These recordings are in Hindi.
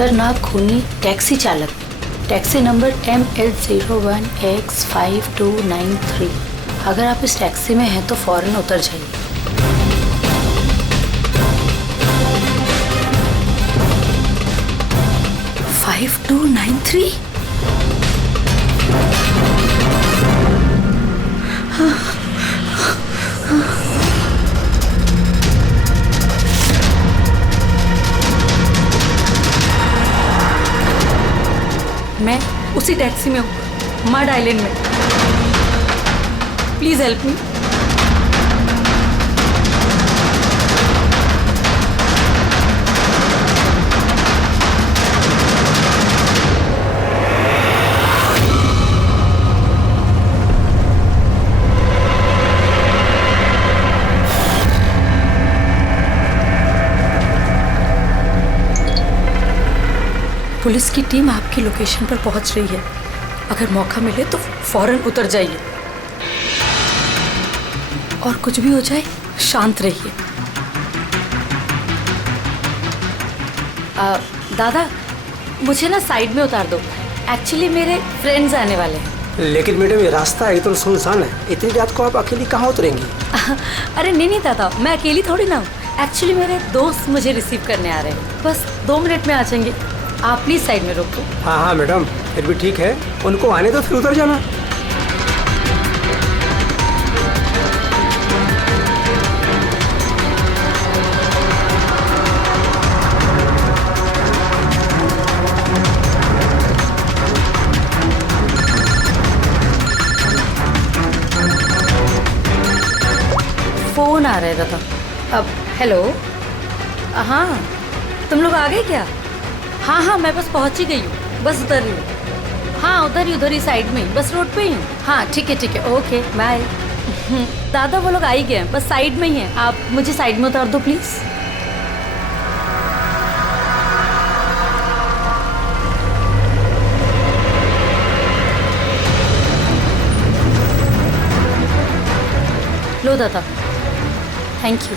खतरनाक खूनी टैक्सी चालक, टैक्सी नंबर ML01X5293। अगर आप इस टैक्सी में हैं तो फौरन उतर जाइए। फाइव 5293। मैं उसी टैक्सी में हूँ, मड आइलैंड में। Please help me. पुलिस की टीम आपकी लोकेशन पर पहुंच रही है। अगर मौका मिले तो फौरन उतर जाइए और कुछ भी हो जाए शांत रहिए। दादा, मुझे ना साइड में उतार दो। एक्चुअली मेरे फ्रेंड्स आने वाले हैं। लेकिन मैडम ये रास्ता एकदम सुनसान है, इतनी रात को आप अकेली कहाँ उतरेंगी? अरे नहीं दादा, मैं अकेली थोड़ी ना हूँ। एक्चुअली मेरे दोस्त मुझे रिसीव करने आ रहे हैं, बस 2 मिनट में आ जाएंगे। आप प्लीज साइड में रोको। हाँ मैडम, फिर भी ठीक है, उनको आने दो फिर उतर जाना। फोन आ रहा है दादा। अब हेलो, हाँ तुम लोग आ गए क्या? हाँ मैं बस पहुंच ही गई हूँ, बस उधर ही हूँ। हाँ उधर ही साइड में, बस रोड पे ही हूँ। हाँ ठीक है, ओके बाय। दादा वो लोग आ ही गए हैं, बस साइड में ही हैं। आप मुझे साइड में उतार दो प्लीज। लो दादा, थैंक यू।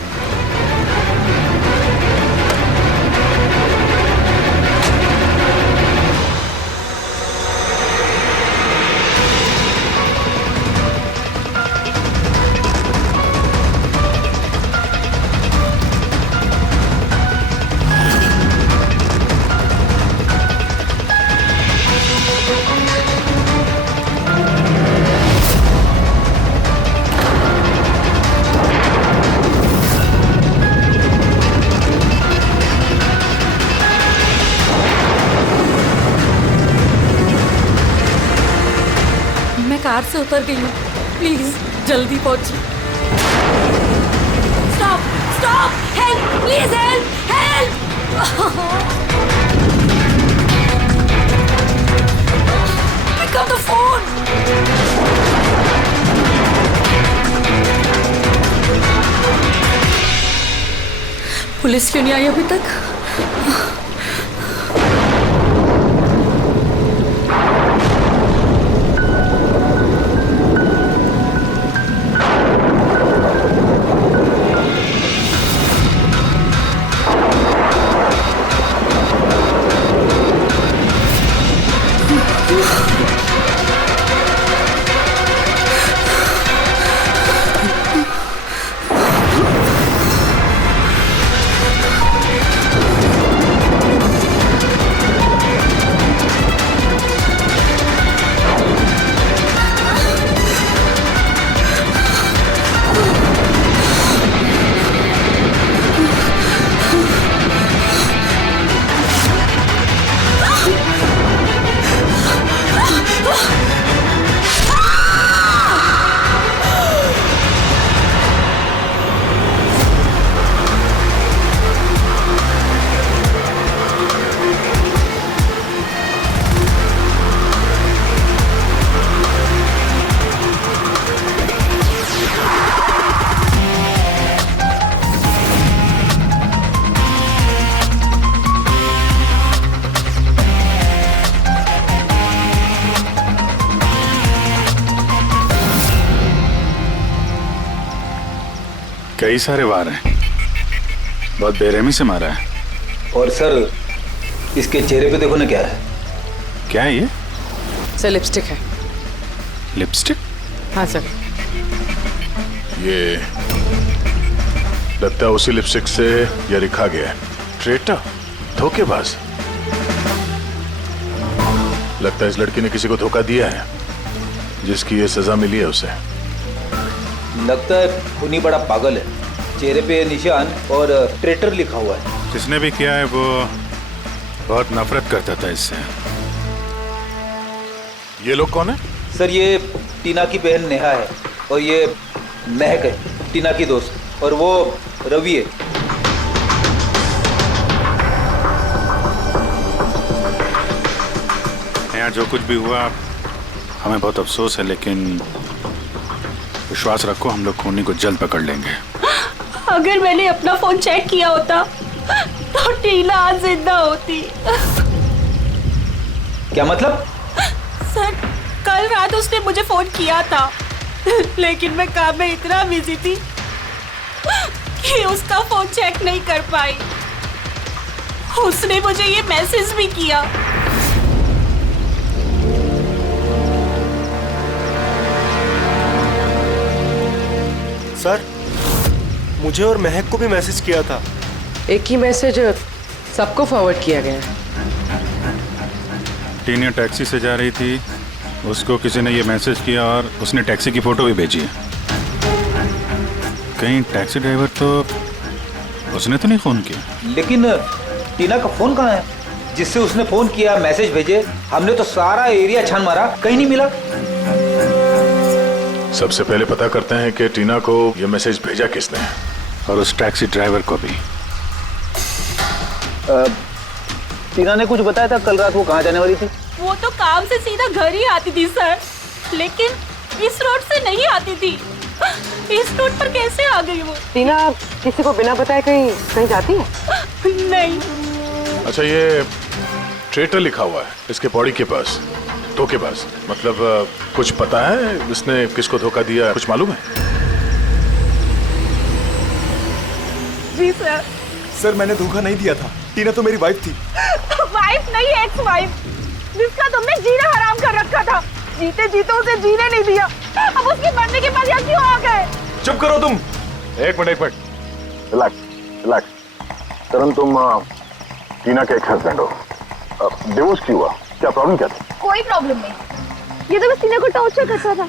कार से उतर गई हूँ, प्लीज जल्दी पहुंचिए। Stop, help, please help. Pick up the phone. Police क्यों नहीं आई अभी तक? कई सारे वार हैं, बहुत बेरहमी से मारा है। और सर इसके चेहरे पे देखो ना क्या है। क्या है ये? सर लिपस्टिक है। लिपस्टिक? हाँ सर। ये लगता है उसी लिपस्टिक से ये लिखा गया है, ट्रेटर, धोखेबाज। लगता है इस लड़की ने किसी को धोखा दिया है, जिसकी ये सजा मिली है उसे। लगता है खूनी बड़ा पागल है। चेहरे पे निशान और ट्रेटर लिखा हुआ है। जिसने भी किया है वो बहुत नफरत करता था इससे। ये लोग कौन है? सर ये टीना की बहन नेहा है और ये महक है, टीना की दोस्त, और वो रवि है। यहाँ जो कुछ भी हुआ हमें बहुत अफसोस है, लेकिन विश्वास रखो हम लोग खूनी को जल्द पकड़ लेंगे। अगर मैंने अपना फोन चेक किया होता तो टीना आज जिंदा होती। क्या मतलब? सर कल रात उसने मुझे फोन किया था, लेकिन मैं काम में इतना बिजी थी कि उसका फोन चेक नहीं कर पाई। उसने मुझे ये मैसेज भी किया। सर, मुझे और महक को भी मैसेज किया था। एक ही मैसेज सबको फॉरवर्ड किया गया है। टीना टैक्सी से जा रही थी, उसको किसी ने ये मैसेज किया और उसने टैक्सी की फोटो भी भेजी है। कहीं टैक्सी ड्राइवर तो उसने तो नहीं फोन किया? लेकिन टीना का फोन कहाँ है जिससे उसने फोन किया, मैसेज भेजे? हमने तो सारा एरिया छान मारा, कहीं नहीं मिला। सबसे पहले पता करते हैं कि टीना को ये मैसेज भेजा किसने, और उस टैक्सी ड्राइवर को भी। टीना ने कुछ बताया था कल रात वो कहाँ जाने वाली थी? वो तो काम से सीधा घर ही आती थी सर, लेकिन इस रोड से नहीं आती थी। इस रोड पर कैसे आ गई वो? टीना किसी को बिना बताए कहीं कहीं जाती है? नहीं। अच्छा, ये ट्रेटर लिखा हुआ है इसके बॉडी के पास, धोखेबाज। मतलब कुछ पता है इसने किसको धोखा दिया, कुछ मालूम है? जी सर। सर, मैंने धोखा नहीं दिया था। टीना तो मेरी वाइफ थी। वाइफ नहीं, एक्स वाइफ, जिसका तुमने जीना हराम कर रखा था। जीते जीते उसे जीने नहीं दिया, अब उसके मरने के बाद यहाँ क्यों आ गए? चुप करो तुम। एक मिनट रिलैक्स। करण, तुम टीना के एक्स हस्बैंड हो। डिवोर्स क्यों हुआ? क्या प्रॉब्लम क्या थी? कोई प्रॉब्लम नहीं। ये तो बस टीना को टॉर्चर करता था,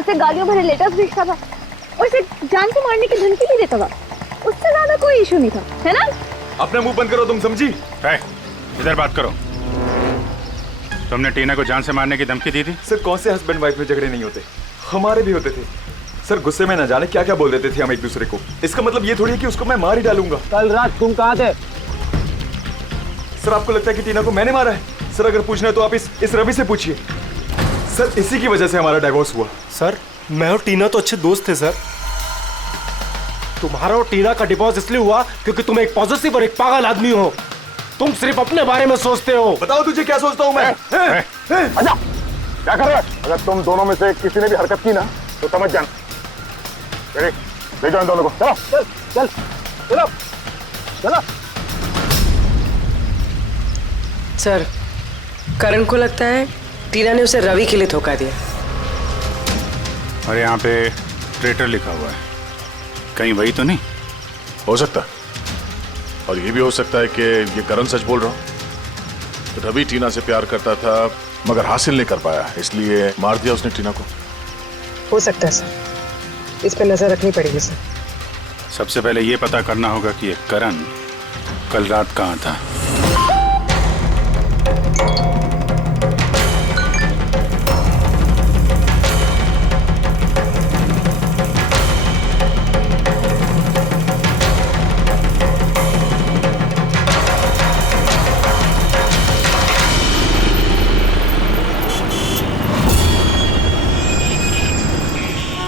उसे गालियों भरे लेटर्स भेजता था और उसे जान से मारने की धमकी भी देता था। उससे ज्यादा कोई इशू नहीं था, है ना? अपना मुंह बंद करो तुम, समझी? इधर बात करो। तुमने टीना को जान से मारने की धमकी दी थी? सर, कौन से हस्बैंड वाइफ में झगड़े नहीं होते? हमारे भी होते थे। सर, गुस्से में न जाने क्या क्या बोल देते थे हम एक दूसरे को। इसका मतलब ये थोड़ी है कि उसको मैं मार ही डालूंगा। कल रात तुम कहाँ थे? सर, आपको लगता है कि टीना को मैंने मारा है? सर, अगर पूछना है तो आप इस रवि से पूछिए। सर, इसी की वजह से हमारा डिवोर्स हुआ। सर, मैं और टीना तो अच्छे दोस्त थे सर। तुम्हारा और टीना का डिवोर्स इसलिए हुआ क्योंकि तुम एक पॉजिटिव और एक पागल आदमी हो। तुम सिर्फ अपने बारे में सोचते हो। बताओ तुझे क्या सोचता हूँ मैं? अच्छा, क्या कर रहे हो? अगर तुम दोनों में से किसी ने भी हरकत की ना तो समझ जाना। ले जाओ इन दोनों को। चलो। सर, करण को लगता है टीना ने उसे रवि के लिए धोखा दिया। और यहाँ पे ट्रेटर लिखा हुआ है, कहीं वही तो नहीं? हो सकता है, और ये भी हो सकता है कि ये करण सच बोल रहा हूँ। रवि टीना से प्यार करता था मगर हासिल नहीं कर पाया, इसलिए मार दिया उसने टीना को। हो सकता है सर, इस पे नजर रखनी पड़ेगी सर। सबसे पहले ये पता करना होगा कि ये करण कल रात कहाँ था।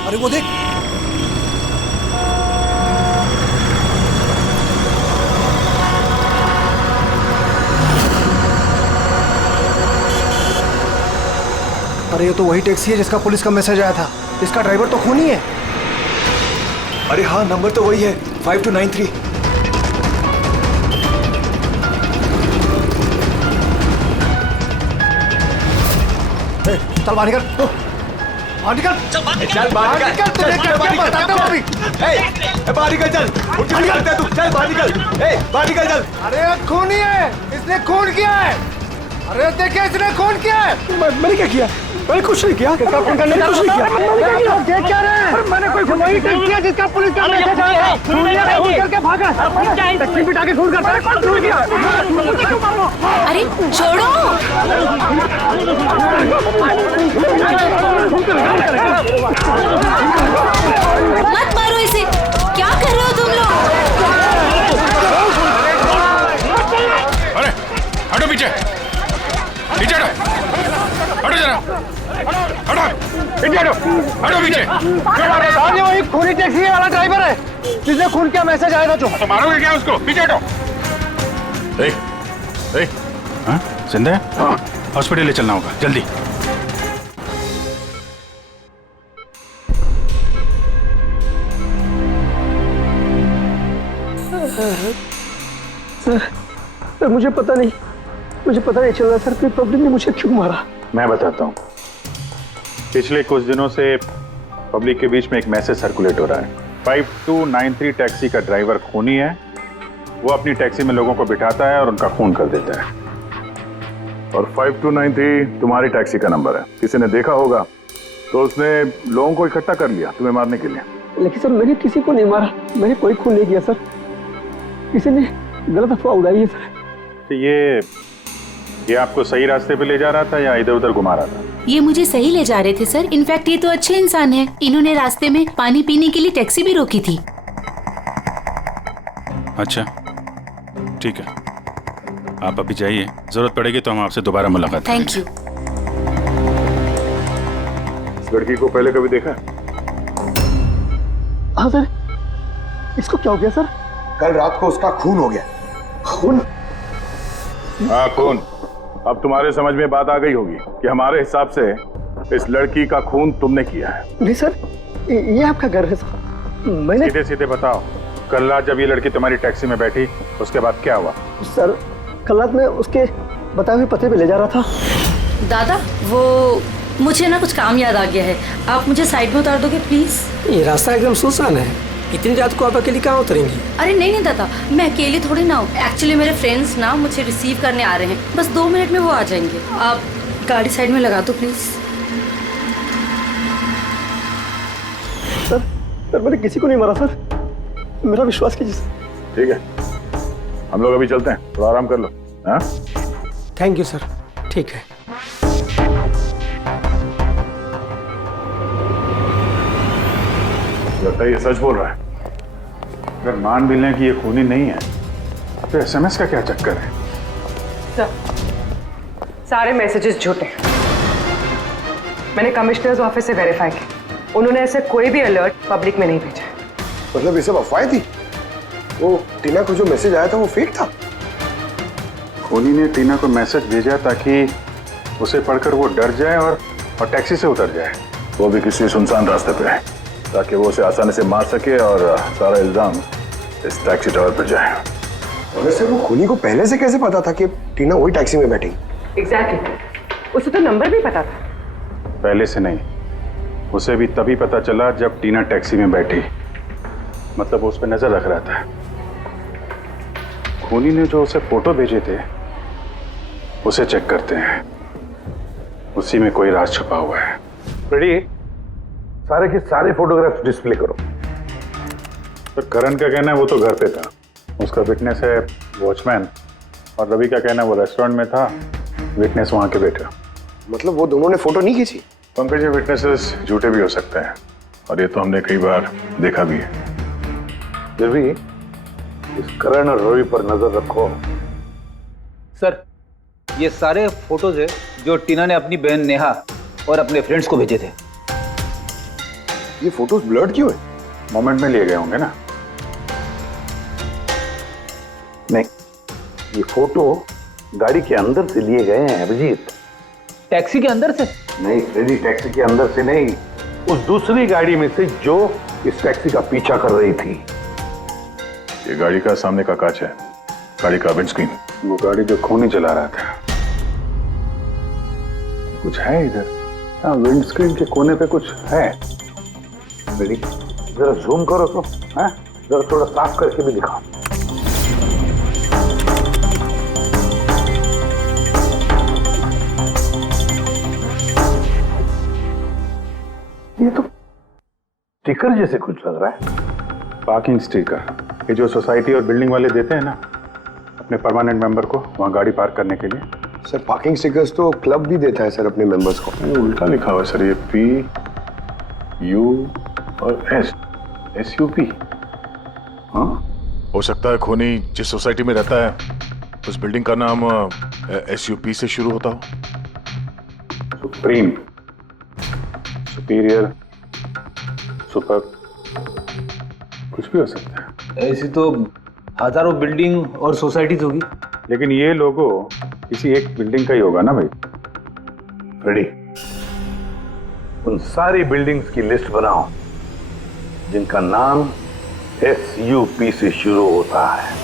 अरे वो देख, अरे ये तो वही टैक्सी है जिसका पुलिस का मैसेज आया था। इसका ड्राइवर तो खूनी है। अरे हाँ, नंबर तो वही है, 5293। चल बाहर निकल, बाहर निकल, चल बाहर निकल, तुझे क्या बताता हूँ अभी। बाहर निकल, चल, उठ के निकलता है तू, चल बाहर निकल, बाहर निकल, चल। अरे खून ही है, इसने खून किया है। अरे देखिए इसने खून किया है। मैंने क्या किया? मैंने कुछ नहीं किया। किसका खून करने का कुछ नहीं किया। देख क्या रहे हैं? मैंने कोई वही टेस्ट किया जिसका पुलिस का मैसेज आया है। खून करके भागा, टैक्सी बिठा के खून करता है। कौन खून किया? अरे छोड़ो। मत मारो इसे, क्या कर रहे हो तुम लोग? अरे हटो पीछे, पीछे हटो, हटो जरा, हटो, पीछे हटो, हटो पीछे। अरे वही खूनी टैक्सी वाला ड्राइवर है जिसने खून किया मैसेज आया था। जो तो मारोगे क्या उसको? पीछे हटो। हाँ जिंदा है? हॉस्पिटल ले चलना होगा जल्दी। सर मुझे पता नहीं चल रहा सर कि पब्लिक ने मुझे क्यों मारा। मैं बताता हूँ। पिछले कुछ दिनों से पब्लिक के बीच में एक मैसेज सर्कुलेट हो रहा है। 5293 टैक्सी का ड्राइवर खूनी है। वो अपनी टैक्सी में लोगों को बिठाता है और उनका खून कर देता है। और 5293 तुम्हारी टैक्सी का नंबर है। किसी ने देखा होगा तो उसने लोगों को इकट्ठा कर लिया तुम्हें मारने के लिए। लेकिन सर मैंने किसी को नहीं मारा, मैंने कोई खून नहीं किया सर। किसी ने गलत अफवाह उड़ाई है सर। तो ये आपको सही रास्ते पे ले जा रहा था या इधर उधर घुमा रहा था? ये मुझे सही ले जा रहे थे सर। इनफैक्ट ये तो अच्छे इंसान है। इन्होंने रास्ते में पानी पीने के लिए टैक्सी भी रोकी थी। अच्छा ठीक है, आप अभी जाइए, जरूरत पड़ेगी तो हम आपसे दोबारा मुलाकात करेंगे। Thank you. इस लड़की को पहले कभी देखा? हाँ सर, इसको क्या हो गया सर? कल रात को उसका खून हो गया। खून? हाँ खून। अब तुम्हारे समझ में बात आ गई होगी कि हमारे हिसाब से इस लड़की का खून तुमने किया है। नहीं सर, ये आपका घर है सर। मैंने सीधे सीधे बताओ, कल रात जब ये लड़की तुम्हारी टैक्सी में बैठी उसके बाद क्या हुआ? सर कल रात में उसके बताए हुए पते पे ले जा रहा था। दादा वो मुझे ना कुछ काम याद आ गया है, आप मुझे साइड में उतार दोगे प्लीज? ये रास्ता एकदम सुनसान है, इतनी रात को आप अकेली कहाँ उतरेंगी? अरे नहीं दादा, मैं अकेली थोड़ी ना हूँ। एक्चुअली मेरे फ्रेंड्स ना मुझे रिसीव करने आ रहे हैं, बस 2 मिनट में वो आ जाएंगे। आप गाड़ी साइड में लगा दो प्लीज। सर मैंने किसी को नहीं मारा सर, मेरा विश्वास कीजिए सर। ठीक है, हम लोग अभी चलते हैं, थोड़ा आराम कर लो। हाँ थैंक यू सर, ठीक है। लगता है ये सच बोल रहा है। अगर मान भी लें कि ये खूनी नहीं है तो SMS का क्या चक्कर है? सर, सारे मैसेजेस झूठे हैं। मैंने कमिश्नर्स ऑफिस से वेरीफाई किया, उन्होंने ऐसे कोई भी अलर्ट पब्लिक में नहीं भेजा। मतलब ये सब अफवाहें थी? वो टीना को जो मैसेज आया था वो फेक था? खूनी ने टीना को मैसेज भेजा ताकि उसे पढ़कर वो डर जाए और टैक्सी से उतर जाए। वो भी किसी सुनसान रास्ते पे है ताकि वो उसे आसानी से मार सके और सारा इल्जाम इस टैक्सी ड्राइवर पर जाए। वैसे वो खूनी को पहले से कैसे पता था कि टीना वही टैक्सी में बैठी? एग्जैक्टली, उसे तो नंबर भी पता था। पहले से नहीं, उसे भी तभी पता चला जब टीना टैक्सी में बैठी। मतलब वो उस पर नजर रख रहा था। खूनी ने जो उसे फोटो भेजे थे उसे चेक करते हैं, उसी में कोई राज छुपा हुआ है। रेडी, सारे के सारे फोटोग्राफ्स डिस्प्ले करो। तो करण का कहना है वो तो घर पे था, उसका विटनेस है वॉचमैन, और रवि का कहना है वो रेस्टोरेंट में था, विटनेस वहां के बैठा। मतलब वो दोनों ने फोटो नहीं खींची? पंकज, ये विटनेसेस झूठे भी हो सकते हैं और ये तो हमने कई बार देखा भी है। फिर भी इस करण और रवि पर नजर रखो। सर, ये सारे फोटोज है जो टीना ने अपनी बहन नेहा और अपने फ्रेंड्स को भेजे थे। ये फोटोज ब्लर्ड क्यों है? मोमेंट में लिए गए होंगे ना। नहीं, ये फोटो गाड़ी के अंदर से लिए गए हैं अभिजीत। टैक्सी के अंदर से? नहीं फ्रेडी, टैक्सी के अंदर से नहीं, उस दूसरी गाड़ी में से जो इस टैक्सी का पीछा कर रही थी। ये गाड़ी का सामने का कांच है, गाड़ी का विंडस्क्रीन। वो गाड़ी जो खूनी चला रहा था। कुछ है इधर? विंडस्क्रीन के कोने पे कुछ है मेरी, जरा जूम करो तो, हैं? जरा थोड़ा साफ करके भी दिखाओ। ये तो स्टिकर जैसे कुछ लग रहा है। पार्किंग स्टिकर, ये जो सोसाइटी और बिल्डिंग वाले देते हैं ना अपने परमानेंट मेंबर को वहाँ गाड़ी पार्क करने के लिए। सर पार्किंग स्टिकर्स तो क्लब भी देता है सर अपने मेंबर्स को। ये उल्टा लिखा हुआ है सर, ये PU और SUP। हाँ, हो सकता है खूनी जिस सोसाइटी में रहता है उस बिल्डिंग का नाम SUP से शुरू होता हो। सुप्रीम, सुपीरियर, सुपर, कुछ भी हो सकता है। ऐसी तो हजारों बिल्डिंग और सोसाइटीज होगी, लेकिन ये लोगो किसी एक बिल्डिंग का ही होगा ना भाई। रेडी, उन सारी बिल्डिंग्स की लिस्ट बनाओ जिनका नाम SUP से शुरू होता है।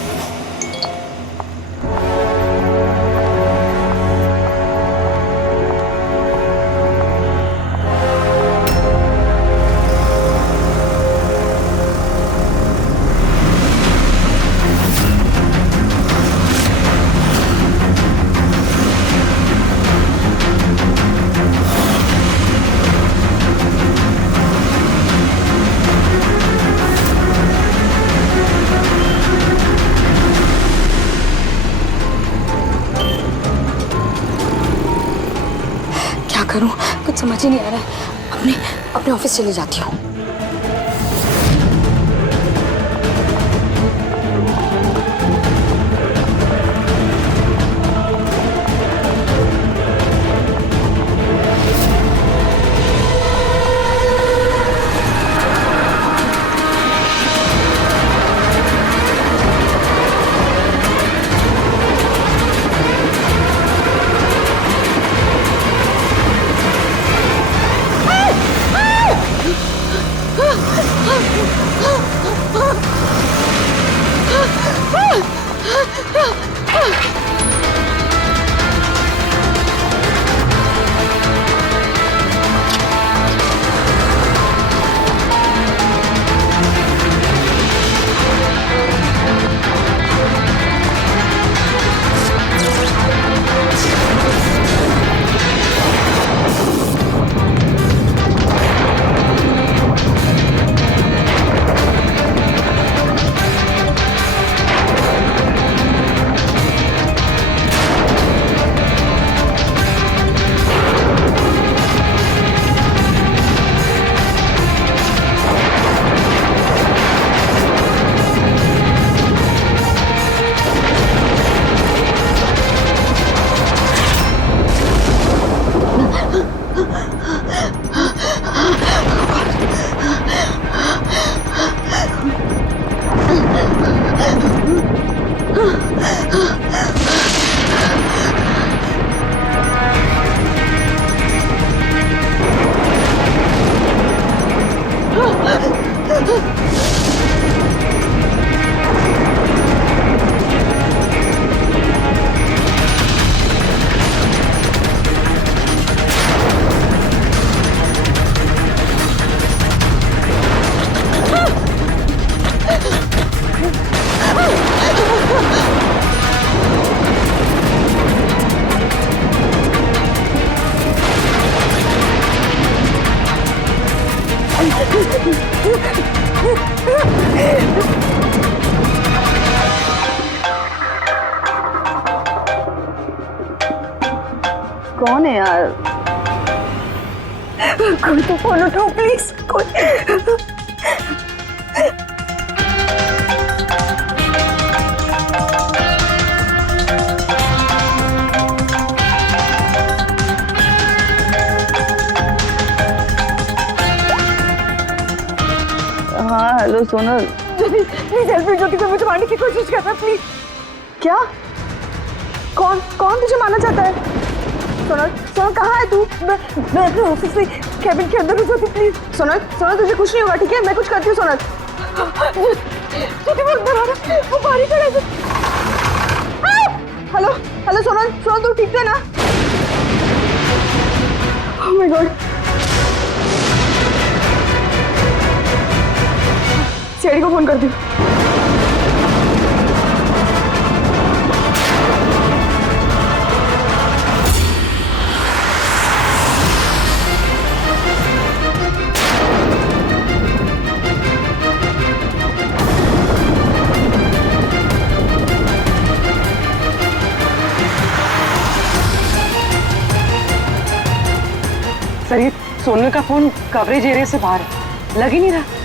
करूं कुछ समझ ही नहीं आ रहा है। अपने ऑफिस चली जाती हूँ। कौन है यार? कोई तो फोन उठाओ प्लीज। कोई हाँ hello Sonal, please help me. Jyoti को मुझे मारने की कोशिश कर रहा है प्लीज। क्या? कौन कौन तुझे मारना चाहता है? सोनल सोनल कहाँ है तू? मैं अपने ऑफिस में कैबिन के अंदर हूँ। ज्योति प्लीज। सोनल सोनल तुझे कुछ नहीं होगा ठीक है? मैं कुछ करती हूँ। सोनल ज्योति वो अंदर आ रहा है, वो बाहर खड़ा है। हेलो हेलो सोनल सोनल तू ठीक है ना? ओह माय गॉड सीआईडी को फोन कर दी। सर ये सोनल का फोन कवरेज एरिया से बाहर है, लग ही नहीं रहा।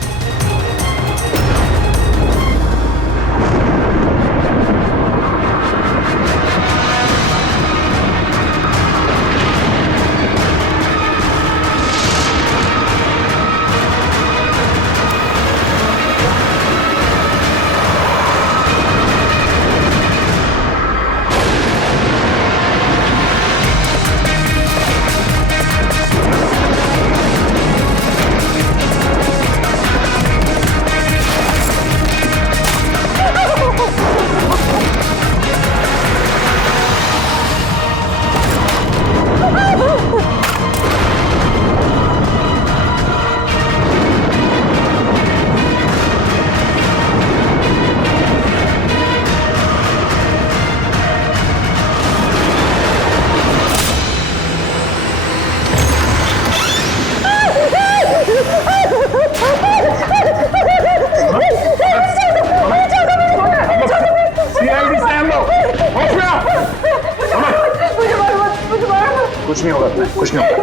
कुछ नहीं होगा तुम्हें, कुछ नहीं होगा।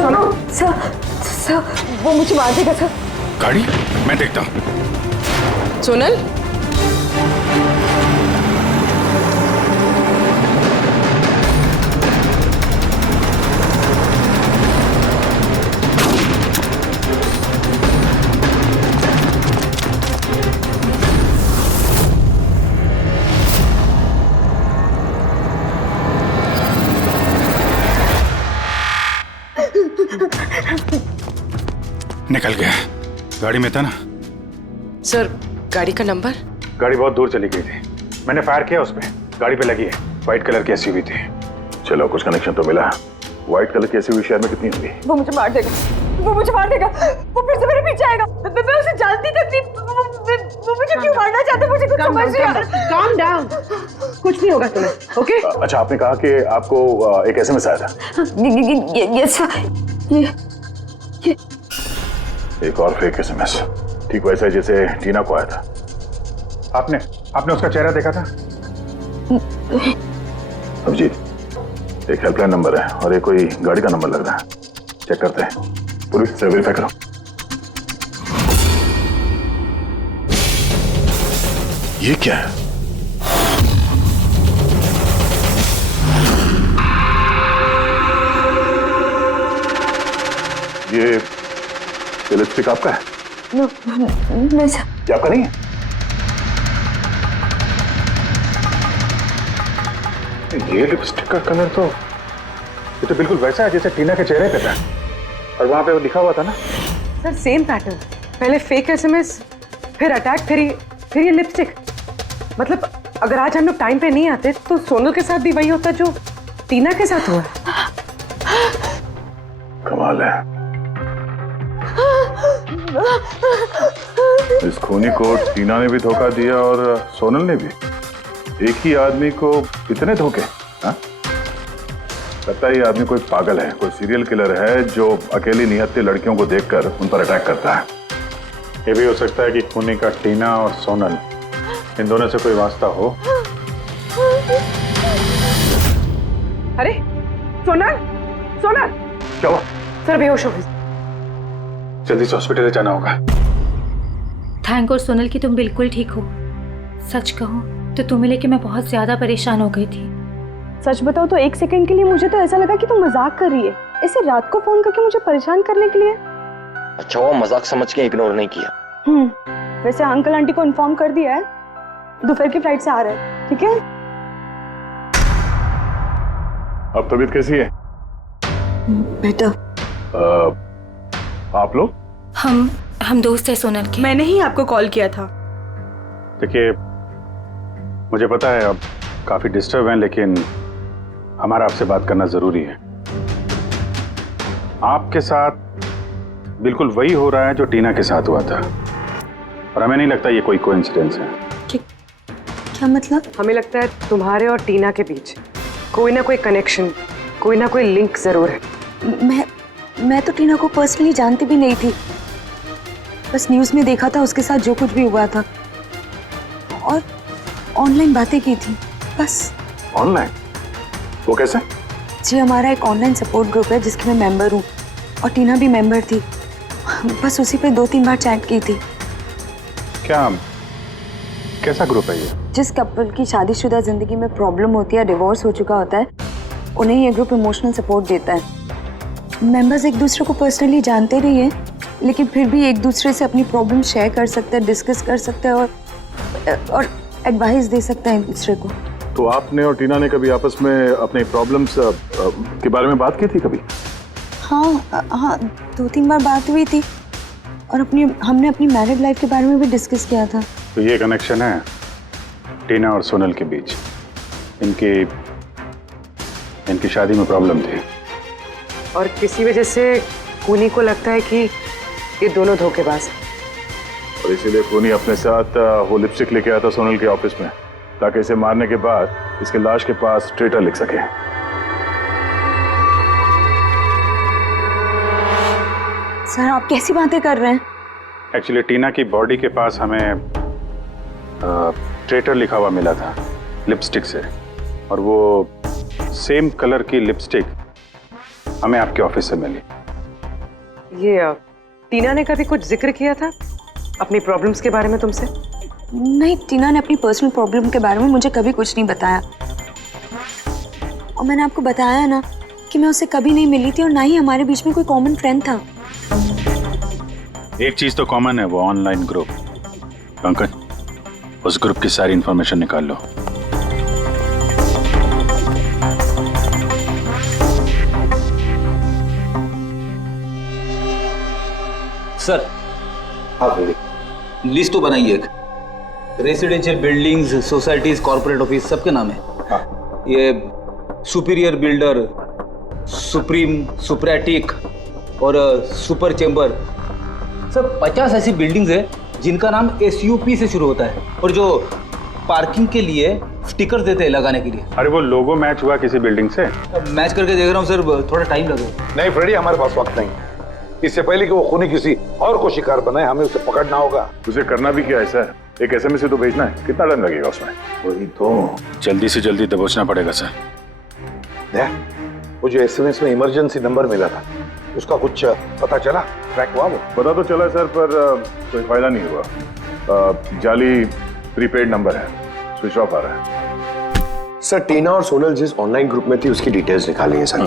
सुनो सर, वो मुझे मार देगा सर। गाड़ी मैं देखता हूँ। सोनल, निकल गया। गाड़ी में था ना? सर गाड़ी का नंबर? गाड़ी बहुत दूर चली गई थी, मैंने फायर किया उस पे, गाड़ी पे लगी है। व्हाइट कलर की एसयूवी थी। चलो कुछ कनेक्शन तो मिला। व्हाइट कलर की एसयूवी शहर में कितनी होगी? वो मुझे मार देगा, वो मुझे मार देगा, वो फिर से मेरे पीछे आएगा। मैं उसे जानती तक नहीं, वो मुझे क्यों मारना चाहते, मुझे कुछ समझ नहीं आ रहा। काम डाउन, कुछ नहीं होगा तुम्हें, ओके? अच्छा, आपने कहा कि आपको एक एसएमएस आया था। यस ये एक और फेक एसएमएस, ठीक वैसा ही जैसे टीना को आया था। आपने उसका चेहरा देखा था? अभिजीत, एक हेल्पलाइन नंबर है और एक कोई गाड़ी का नंबर लग रहा है, चेक करते हैं। पूरी से वेरीफाई करो। ये क्या है? ये लिपस्टिक आपका है? नहीं सर। क्या आपका नहीं है? ये लिपस्टिक का कलर तो, ये तो बिल्कुल वैसा है जैसे टीना के चेहरे पे था, और वहां पे वो लिखा हुआ था ना। सर सेम पैटर्न, पहले फेक एसएमएस, फिर अटैक, फिर ये लिपस्टिक। मतलब अगर आज हम लोग टाइम पे नहीं आते तो सोनल के साथ भी वही होता जो टीना के साथ हुआ। कमाल है, इस खूनी को टीना ने भी धोखा दिया और सोनल ने भी। एक ही आदमी को इतने धोखे? हाँ? लगता है ये आदमी कोई पागल है, कोई सीरियल किलर है जो अकेली निहत्थे लड़कियों को देखकर उन पर अटैक करता है। ये भी हो सकता है कि खूनी का टीना और सोनल, इन दोनों से कोई वास्ता हो। अरे सोनल, सोनल! क्या हुआ? सर बेहोश हो गई। जल्दी से हॉस्पिटल ले जाना होगा। थैंक गॉड सोनल कि तुम बिल्कुल ठीक हो। सच कहूँ तो तुम्हें लेके मैं बहुत ज्यादा परेशान हो गई थी। सच बताओ तो एक सेकंड के लिए मुझे तो ऐसा लगा कि तुम मजाक कर रही है, इसे रात को फोन करके मुझे परेशान करने के लिए। अच्छा वो मजाक समझ के इग्नोर नहीं किया। वैसे अंकल आंटी को इन्फॉर्म कर दिया है, दोपहर की फ्लाइट से आ रहे हैं, ठीक है? अब तबीयत कैसी है? बेटा आप लोग? हम दोस्त है सोनल के। मैंने ही आपको कॉल किया था। देखिए, मुझे पता है अब काफी डिस्टर्ब हैं, लेकिन हमारा आपसे बात करना जरूरी है। आपके साथ बिल्कुल वही हो रहा है जो टीना के साथ हुआ था। और हमें नहीं लगता ये कोई कोइंसिडेंस है। क्या मतलब? हमें लगता है तुम्हारे और टीना के बीच कोई ना कोई कनेक्शन, कोई ना कोई लिंक जरूर है। मैं तो टीना को पर्सनली जानती भी नहीं थी, बस न्यूज़ में देखा था उसके साथ जो कुछ भी हुआ था और ऑनलाइन बातें की थी बस। ऑनलाइन? वो कैसे? जी हमारा एक ऑनलाइन सपोर्ट ग्रुप है जिसकी मैं मेंबर हूँ और टीना भी मेंबर थी, बस उसी पे 2-3 बार चैट की थी। क्या, कैसा ग्रुप है ये? जिस कपल की शादीशुदा जिंदगी में प्रॉब्लम होती है, डिवोर्स हो चुका होता है, उन्हें ये ग्रुप इमोशनल सपोर्ट देता है। मेंबर्स एक दूसरे को पर्सनली जानते नहीं है, लेकिन फिर भी एक दूसरे से अपनी प्रॉब्लम शेयर कर सकते हैं, डिस्कस कर सकते हैं और एडवाइस दे सकते हैं एक दूसरे को। तो आपने और टीना ने कभी आपस में अपने प्रॉब्लम्स के बारे में बात की थी कभी? हाँ 2-3 बार बात हुई थी और हमने अपनी मैरिड लाइफ के बारे में भी डिस्कस किया था। तो ये कनेक्शन है टीना और सोनल के बीच। इनकी शादी में प्रॉब्लम थी और किसी वजह से खूनी को लगता है कि ये दोनों धोखेबाज हैं। और इसीलिए खूनी अपने साथ वो लिपस्टिक लेके आया था सोनल के ऑफिस में, ताकि इसे मारने के बाद इसके लाश के पास ट्रेटर लिख सके। सर आप कैसी बातें कर रहे हैं? एक्चुअली टीना की बॉडी के पास हमें ट्रेटर लिखा हुआ मिला था लिपस्टिक से, और वो सेम कलर की लिपस्टिक हमें आपके ऑफिस से मिली। ये टीना ने कभी कुछ जिक्र किया था अपनी प्रॉब्लम्स के बारे में तुमसे? नहीं, टीना ने अपनी पर्सनल प्रॉब्लम के बारे में मुझे कभी कुछ नहीं बताया और मैंने आपको बताया ना कि मैं उससे कभी नहीं मिली थी और ना ही हमारे बीच में कोई कॉमन फ्रेंड था। एक चीज तो कॉमन है, वो ऑनलाइन ग्रुप। पंकज, उस ग्रुप की सारी इंफॉर्मेशन निकाल लो। सर, हाँ लिस्ट तो बनाइए। एक residential buildings, societies, corporate office सबके नाम है। हाँ। ये सुपीरियर बिल्डर, सुप्रीम, सुप्रेटिक और सुपर चेंबर, सब 50 ऐसी बिल्डिंग्स है जिनका नाम SUP से शुरू होता है और जो पार्किंग के लिए स्टिकर देते हैं लगाने के लिए। अरे वो लोगो मैच हुआ किसी बिल्डिंग से? मैच करके देख रहा हूँ सर, थोड़ा टाइम लगेगा। नहीं फ्रेडी, हमारे पास वक्त नहीं। इससे पहले कि वो खूनी किसी और को शिकार बनाए, हमें उसे पकड़ना होगा। उसे करना भी क्या है सर? एक SMS से तो भेजना है, कितना टाइम लगेगा उसमें? वही तो, जल्दी से जल्दी दबोचना पड़ेगा सर। वो जो SMS में इमरजेंसी नंबर मिला था, उसका कुछ पता चला? ट्रैक हुआ? वो पता तो चला सर, पर कोई फायदा नहीं हुआ। जाली प्रीपेड नंबर है, स्विच ऑफ आ रहा है। सर टीना और सोनल जिस ऑनलाइन ग्रुप में थी उसकी डिटेल्स निकाली है सर।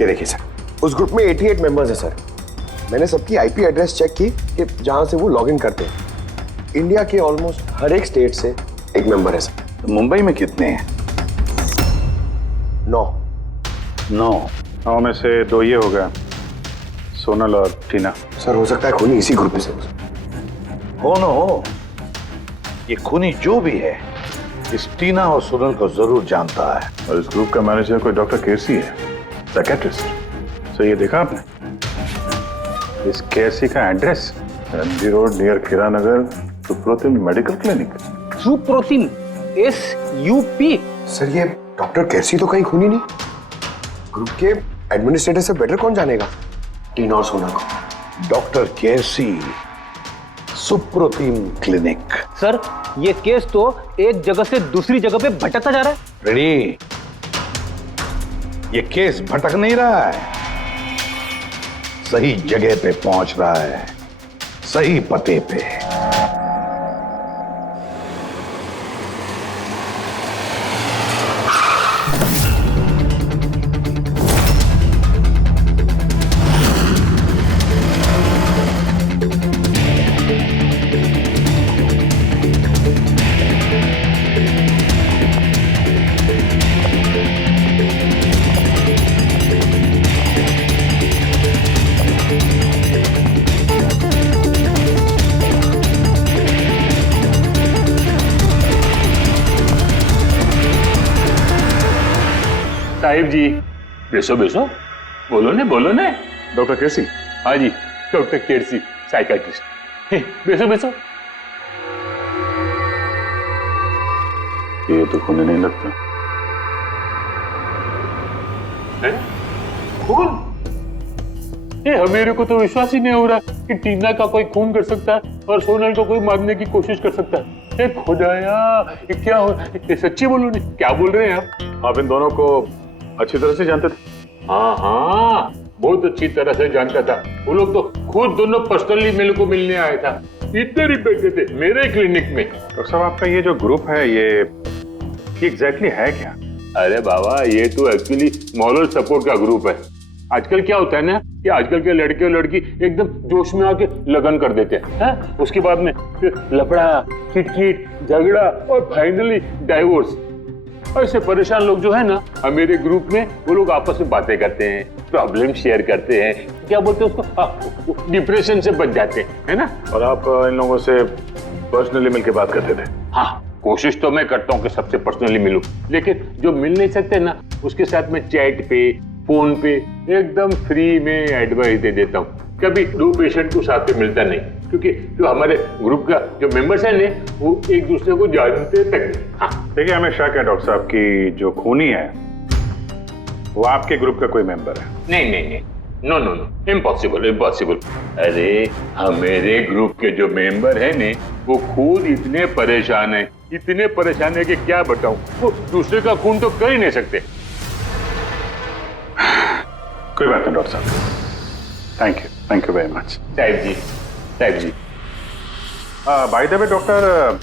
ये देखिए सर, उस ग्रुप में 88 मेंबर्स हैं सर। मैंने सबकी IP एड्रेस चेक की कि जहां से वो लॉगिन करते हैं। इंडिया के ऑलमोस्ट हर एक स्टेट से एक मेंबर है सर। तो मुंबई में कितने हैं? 9 में से 2 ये हो गया, सोनल और टीना। सर हो सकता है खूनी इसी ग्रुप में से हो न हो, ये खूनी जो भी है इस टीना और सोनल को जरूर जानता है। और इस ग्रुप का मैनेजर कोई डॉक्टर केसी है, साइकियाट्रिस्ट। तो ये देखा आपने इस केसी का address? MG road near Kiranagar, Supratim medical clinic. Supratim SUP? Sir ये डॉक्टर केसी तो कहीं खूनी नहीं। ग्रुप के एडमिनिस्ट्रेटर से बेटर कौन जानेगा टीना और सोना को? डॉक्टर केसी, सुप्रोतिम क्लिनिक। सर ये केस तो एक जगह से दूसरी जगह पे भटकता जा रहा है। रेडी, ये केस भटक नहीं रहा है, सही जगह पे पहुंच रहा है, सही पते पे। साहिब जी, बेसो बेसो, बोलो ने बोलो ने। डॉक्टर केसी? हाँ जी, डॉक्टर केसी, साइकियाट्रिस्ट। बैसो बैसो। ये तो खून नहीं लगता। खून? मेरे को तो विश्वास ही नहीं हो रहा कि टीना का कोई खून कर सकता है और सोनल को कोई मारने की कोशिश कर सकता है। खुदाया, ये क्या हो? ये सच्ची बोलो नहीं, क्या बोल रहे हैं आप इन दोनों को अच्छी तरह से जानते थे? हाँ हाँ, बहुत अच्छी तरह से जानता था। वो लोग तो खुद दोनों पर्सनली मेरे को मिलने आया था। इतने बैठे थे मेरे क्लिनिक में। डॉक्टर साहब, आपका ये जो ग्रुप है ये एग्जैक्टली है क्या? अरे बाबा, ये तो एक्चुअली मॉरल सपोर्ट का ग्रुप है। आजकल क्या होता है ना कि आजकल के लड़के और लड़की एकदम जोश में आके लगन कर देते हैं, उसके बाद में फिर लफड़ा, किटकिट, झगड़ा और फाइनली डाइवोर्स। ऐसे परेशान लोग जो है ना, मेरे ग्रुप में वो लोग आपस में बातें करते हैं, प्रॉब्लम शेयर करते हैं, क्या बोलते हैं उसको, डिप्रेशन से बच जाते हैं, है ना। और आप इन लोगों से पर्सनली मिलकर बात करते थे? हाँ, कोशिश तो मैं करता हूँ कि सबसे पर्सनली मिलूं, लेकिन जो मिल नहीं सकते ना, उसके साथ में चैट पे, फोन पे एकदम फ्री में एडवाइस दे देता हूँ। कभी दो पेशेंट को साथ में मिलता नहीं, क्योंकि जो हमारे ग्रुप का जो मेंबर्स है ना, वो एक दूसरे को जानते तक नहीं। हाँ। देखिए, हमें शक है डॉक्टर साहब की जो खूनी है वो आपके ग्रुप का कोई मेंबर है। नहीं नहीं नहीं, no no no, impossible impossible. अरे हमारे ग्रुप के जो मेंबर है ने, वो खुद इतने परेशान है कि क्या बताऊं। वो दूसरे का खून तो कर ही नहीं सकते। कोई बात नहीं डॉक्टर साहब, थैंक यू वेरी मच। साहिब जी। बाय द वे डॉक्टर,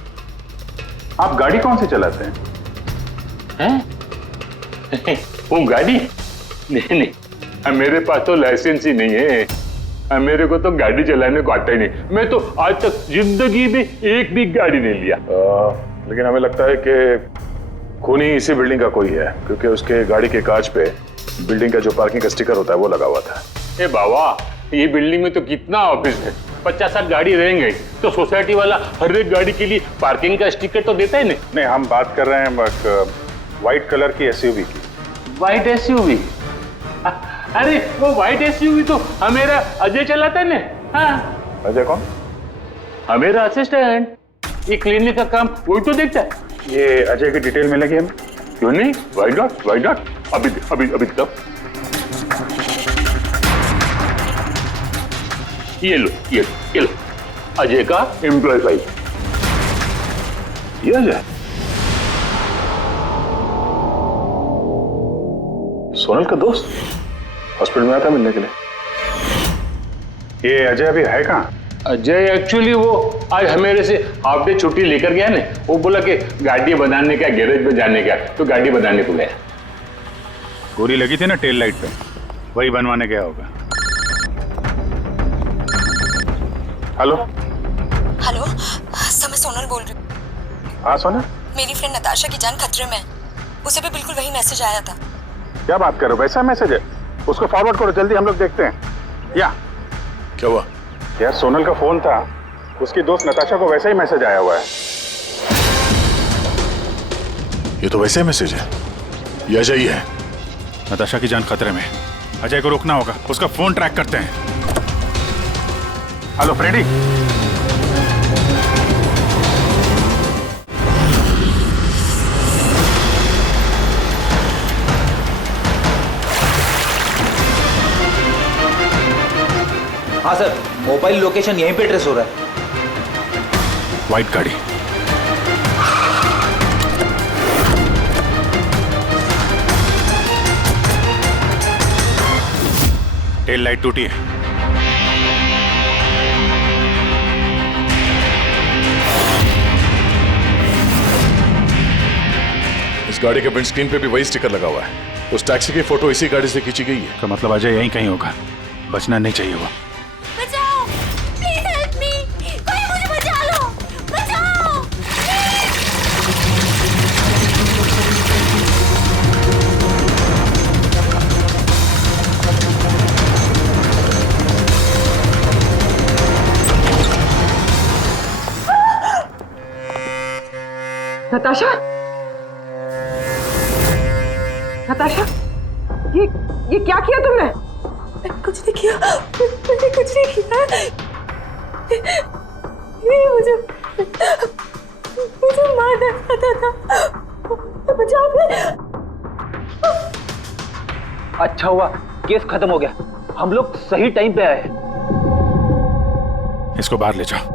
आप गाड़ी कौन सी चलाते हैं? वो गाड़ी? नहीं, मेरे पास तो लाइसेंस ही नहीं है। मेरे को तो गाड़ी चलाने को आता ही नहीं। मैं तो आज तक जिंदगी में एक भी गाड़ी नहीं लिया। लेकिन हमें लगता है कि खूनी इसी बिल्डिंग का कोई है, क्योंकि उसके गाड़ी के कांच पे बिल्डिंग का जो पार्किंग का स्टिकर होता है वो लगा हुआ था। ए बाबा, ये बिल्डिंग में तो कितना ऑफिस है, 50-60 गाड़ी रहेंगे, तो सोसाइटी वाला हर एक गाड़ी के लिए पार्किंग का स्टिकर तो देता है नहीं, हम बात कर रहे हैं व्हाइट कलर की एसयूवी की। White SUV? अरे वो व्हाइट एसयूवी तो हमेरा अजय चलाता है ना। हाँ। अजय कौन? हमेरा असिस्टेंट, ये क्लिनिक का काम वही तो देखता है। ये अजय की डिटेल मिलेगी हमें? क्यों नहीं, व्हाई नॉट। अभी तक ये लो अजय का एम्प्लॉय फाइल। ये अजय सोनल का दोस्त हॉस्पिटल में आया था मिलने के लिए। ये अजय अभी है कहाँ? अजय एक्चुअली वो आज मेरे से हाफ डे छुट्टी लेकर गया ना। वो बोला कि गाड़ी बनाने का, गैरेज में जाने का, तो गाड़ी बनाने को गया। गोली लगी थी ना टेल लाइट पे, वही बनवाने गया होगा। हेलो सर, मैं सोनल बोल रही हूँ। हाँ सोनल, मेरी फ्रेंड नताशा की जान खतरे में है। उसे भी बिल्कुल वही मैसेज आया था। क्या बात कर रहे हो? वैसा मैसेज है? उसको फॉरवर्ड करो जल्दी, हम लोग देखते हैं। या क्या हुआ? यार सोनल का फोन था, उसकी दोस्त नताशा को वैसा ही मैसेज आया हुआ है। ये तो वैसे ही मैसेज है, ये अजय ही है। नताशा की जान खतरे में, अजय को रोकना होगा, उसका फोन ट्रैक करते हैं। हेलो फ्रेडी, हाँ सर, मोबाइल लोकेशन यहीं पे ट्रेस हो रहा है। व्हाइट गाड़ी। टेल लाइट टूटी है। इस गाड़ी के विंडस्क्रीन पे भी वही स्टिकर लगा हुआ है। उस टैक्सी की फोटो इसी गाड़ी से खींची गई है। तो मतलब अजय यहीं कहीं होगा, बचना नहीं चाहिए वो। बचाओ, प्लीज हेल्प मी, कोई मुझे बचा लो, बचाओ। नताशा, ये क्या किया तुमने? कुछ नहीं किया, मैंने कुछ नहीं किया। मुझे मारना चाहता था। मुझे आपने। अच्छा हुआ केस खत्म हो गया, हम लोग सही टाइम पे आए। इसको बाहर ले जाओ।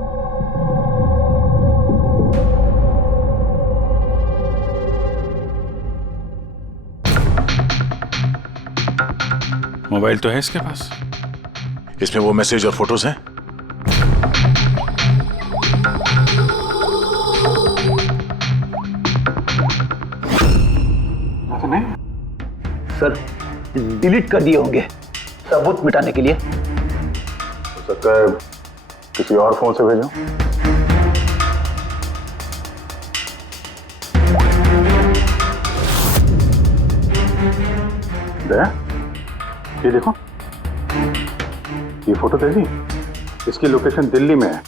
मोबाइल तो है इसके पास, इसमें वो मैसेज और फोटोज हैं। सर डिलीट कर दिए होंगे सबूत मिटाने के लिए। हो सकता है किसी और फोन से भेजो। दया, ये देखो, ये फोटो देखी, इसकी लोकेशन दिल्ली में है।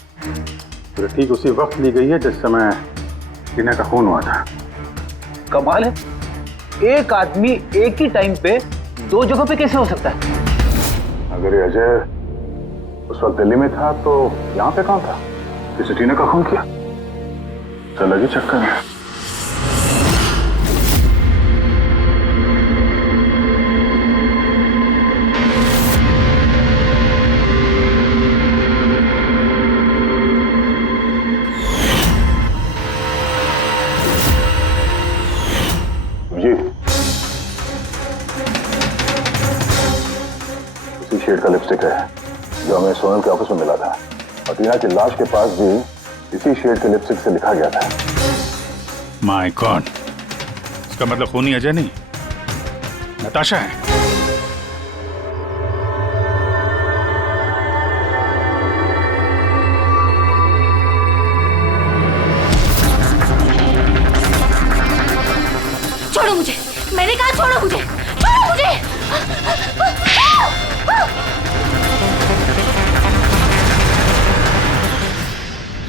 तो ठीक उसी वक्त ली गई है जिस समय टीना का खून हुआ था। कमाल है, एक आदमी एक ही टाइम पे दो जगहों पे कैसे हो सकता है? अगर ये अजय उस वक्त दिल्ली में था तो यहाँ पे कौन था? किसी टीना का खून किया? चल लगी चक्कर में। शेड का लिपस्टिक है जो हमें सोनल के ऑफिस में मिला था, और टीना की लाश के पास भी इसी शेड के लिपस्टिक से लिखा गया था। माय गॉड, इसका मतलब खूनी अजय नहीं, नताशा है। छोड़ो मुझे, मैंने कहा छोड़ो मुझे, छोड़ो मुझे।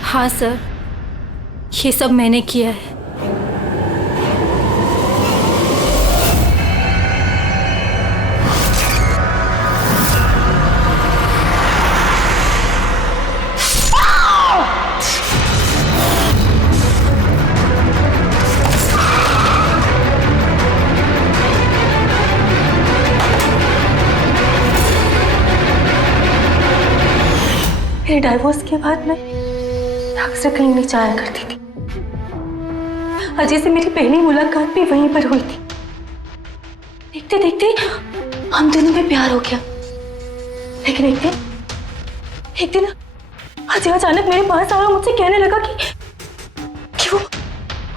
हाँ सर, ये सब मैंने किया है। मेरे डाइवोर्स के बाद मैं अक्सर कहीं नहीं जाया करती थी। अजय से मेरी पहली मुलाकात भी वहीं पर हुई थी। देखते देखते हम दोनों में प्यार हो गया। लेकिन एक दिन अजय अचानक मेरे पास आया और मुझसे कहने लगा कि वो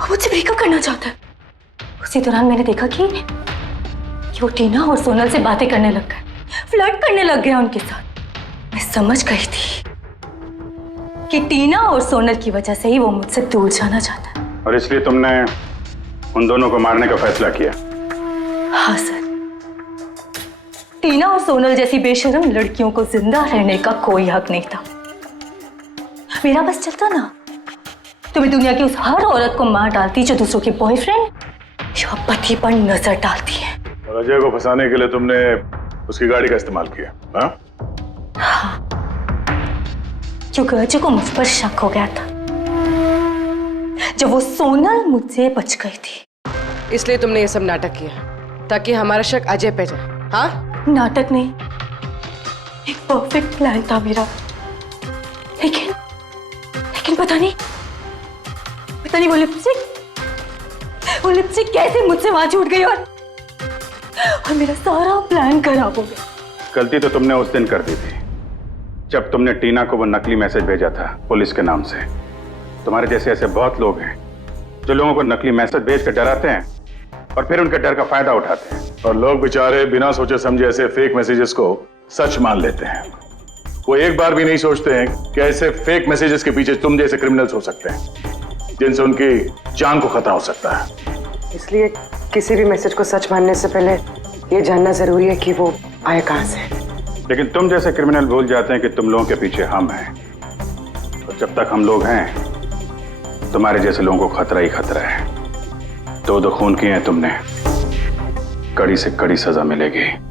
मुझसे ब्रेकअप करना चाहता है। उसी दौरान मैंने देखा कि वो टीना और सोनल से बातें करने लग गया, फ्लर्ट करने लग गया उनके साथ। मैं समझ गई थी कि टीना और सोनल की वजह से ही वो मुझसे दूर जाना चाहता है। और इसलिए तुमने उन दोनों को मारने का फैसला किया? हाँ सर, टीना और सोनल जैसी बेशर्म लड़कियों को जिंदा रहने का कोई हक नहीं था। मेरा बस चलता ना तो मैं दुनिया की उस हर औरत को मार डालती जो दूसरों के बॉयफ्रेंड या पति पर नजर डालती है। और अजय को फंसाने के लिए तुमने उसकी गाड़ी का इस्तेमाल किया? हाँ, क्योंकि अजय को मुझ पर शक हो गया था जब वो सोनल मुझसे बच गई थी। इसलिए तुमने ये सब नाटक किया ताकि हमारा शक अजय पे जाए? हाँ, नाटक नहीं, एक परफेक्ट प्लान था मेरा। लेकिन पता नहीं वो लिपस्टिक कैसे मुझसे वहां छूट गई और मेरा सारा प्लान खराब हो गया। गलती तो तुमने उस दिन कर दी थी जब तुमने टीना को वो नकली मैसेज भेजा था पुलिस के नाम से। तुम्हारे जैसे ऐसे बहुत लोग हैं जो लोगों को नकली मैसेज भेज कर डराते हैं और फिर उनके डर का फायदा उठाते हैं। और लोग बेचारे बिना सोचे समझे ऐसे फेक मैसेजेस को सच मान लेते हैं। वो एक बार भी नहीं सोचते हैं कि ऐसे फेक मैसेजेस के पीछे तुम जैसे क्रिमिनल्स हो सकते हैं जिनसे उनकी जान को खतरा हो सकता है। इसलिए किसी भी मैसेज को सच मानने से पहले ये जानना जरूरी है कि वो आए कहां से। लेकिन तुम जैसे क्रिमिनल भूल जाते हैं कि तुम लोगों के पीछे हम हैं, और जब तक हम लोग हैं तुम्हारे जैसे लोगों को खतरा ही खतरा है। दो खून किए हैं तुमने, कड़ी से कड़ी सजा मिलेगी।